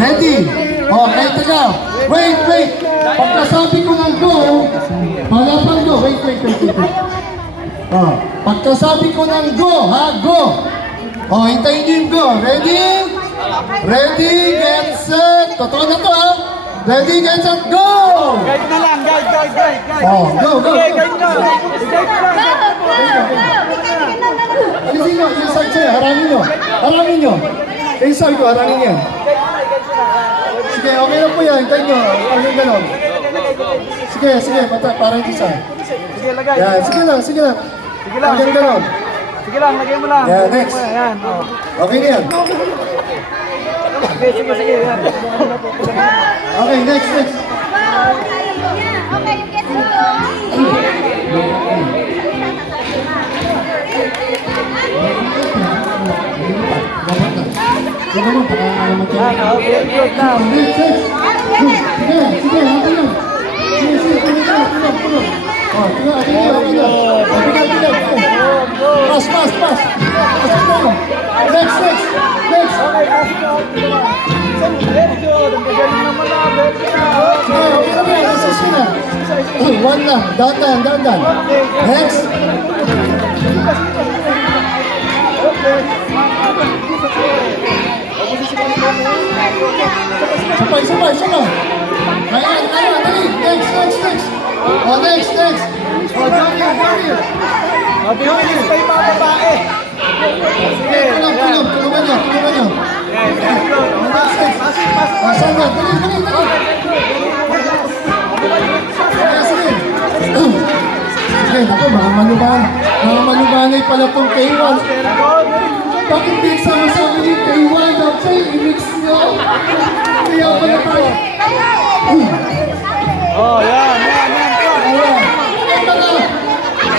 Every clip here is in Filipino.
Ready? Okay, taga. Wait. Pagkasabi ko ng go, malapang go. Wait. Pagkasabi ko ng go, ha? Go. Hintayin niyo yung go. Ready, get set. Totoo na to, ha? Ready, get set, go! Guide na lang, guide. Go. Okay, guide na. Alisin nyo, yung side sa'yo, harangin nyo. Yung side ko, harangin yan. Sige, okay na po yan, hintayin nyo. Hanggang ganon. Sige, parang isa. Sige, lagay. Yan, sige lang. Hanggang ganon. Sige lang, lagay mo lang. Yeah, next. Yan, Okay na yan. Sige, yan. Okay, next. Okay, get to Yan, okay, good na. Pass. Next. Very good. Ang gagaling naman na. One lang, dahan. Next. Sabay. Ayan, dali. Next. Next. Down here. Mabilis pa yung mga babae. Sige, Tulungan nyo. Sandra, dali. Sige, naku, mga malubanay pala tong K1. Bakit di sama-sama yung K1? Dapat i-mix nyo. Kaya pala tayo. Yan. Ayan.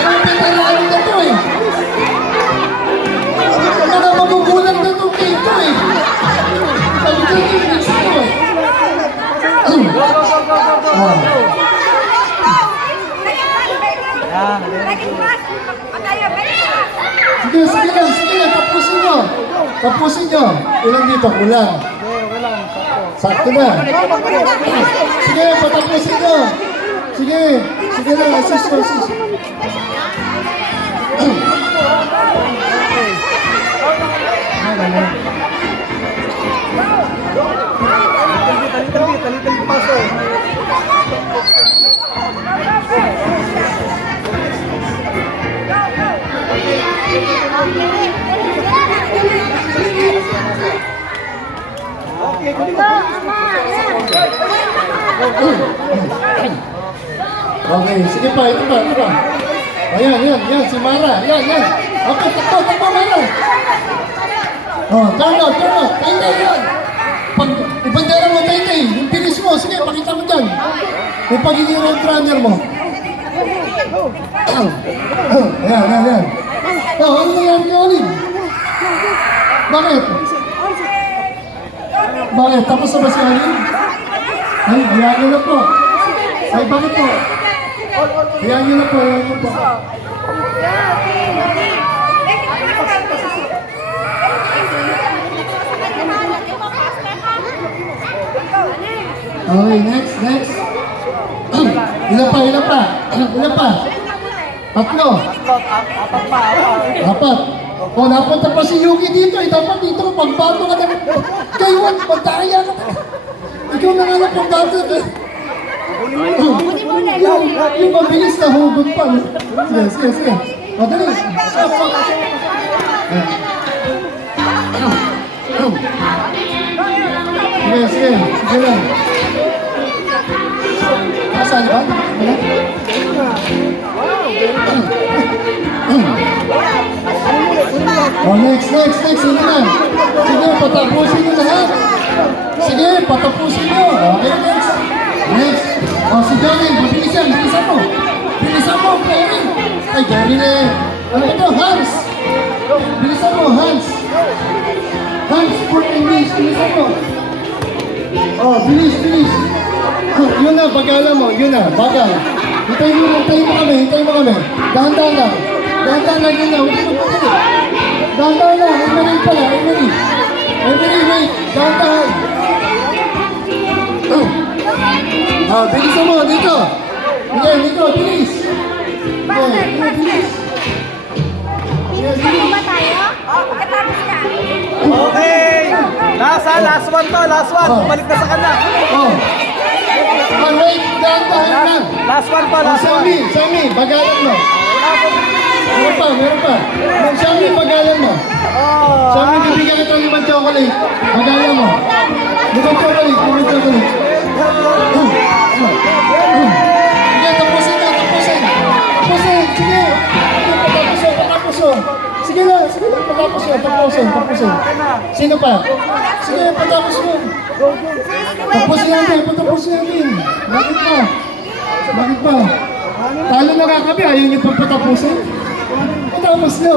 Ang veterano na to eh. Mga magugulang na tong K2 eh. Sabi ko i-mix nyo eh. Sige lang, tapusin nyo. Ilan dito, kulang. Sakto na. Sige, patapusin nyo. Sige lang, assist. Talitang paso. Okay, sige pa, ito pa. Ayan, si Mara. Yan. Okay, takbo, Mara. Turn out. Tay, yan. Pag ibandera mo, Tay. Yung bilis mo, sige, pakita mo dyan. Yung pagiging road runner mo. Ayan. Ano nangyari kay Olive? Bakit? Tapos na ba si Olive? Ay, hayaan nyo na po. Ay, bakit po? Hayaan nyo na po. Okay, next. Ilan pa? Tatlo. Apat. Napunta pa si Yuki dito. Dapat dito, pagbato ka na. Kayo, magdaya ka na. Ikaw na nga lang pagbato. Yung mabilis na hugot pa. Sige. Madali. Sige lang. Saan ba? Next. Hindi na. Sige, patapusin nyo lahat. Okay, next. Si Johnny, bilisan mo. Gary. Ay, Gary na eh. Ano ito? Hans. Bilisan mo, Hans. For English, bilisan mo. Bilis. Yun na, bagalan mo. Bagal. Hintayin mo kami. Dahan-dahan lang. Yun na. Huwag mo pagkali. Dahan-dahan lang. Emily, wait. Dahan-dahan. Oh, bilisan mo, dito. Sige, dito, bilis. Master, Bilis. Sige, Ano bilis. ba tayo? Pagkatapos na. Okay. Last one to, last one. Bumalik na sa kanya. Oh. Oh, wait, dahan lang. Last one to, Oh, last one. Sammy, bagalan mo. Meron pa. Sammy, bagalan mo. Oh. Sammy, bibigyan kita ng 5 chocolate. Bagalan mo. 5 chocolate. Sige, tapusin na, tapusin. Sige. Patapusin. Sige na, tapusin. Sino pa? Sige, patapos mo. Tapusin natin. Bakit pa? Talo na nga kami, ayaw niyo pang patapusin. Patapos nyo.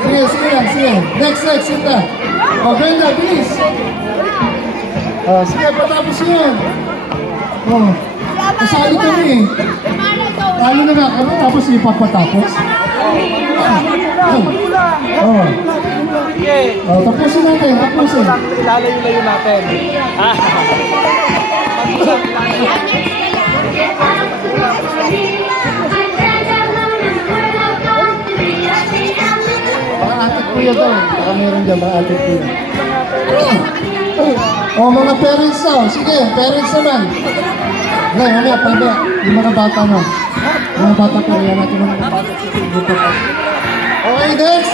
Bias sila. Sige. Next, sita. O, Brenda, bilis. Sige, patapos yun. Kasali kami. Talo na nga kami, tapos hindi pa patapos. Okay. Tapusin natin. Ilalayo-layo natin. Baka atik kuya daw. Baka meron dyan, baka atik kuya. Mga parents daw. Sige, parents naman. Mamaya, yung mga bata mo. Mga bata ko, yan natin mga bata. Okay, next.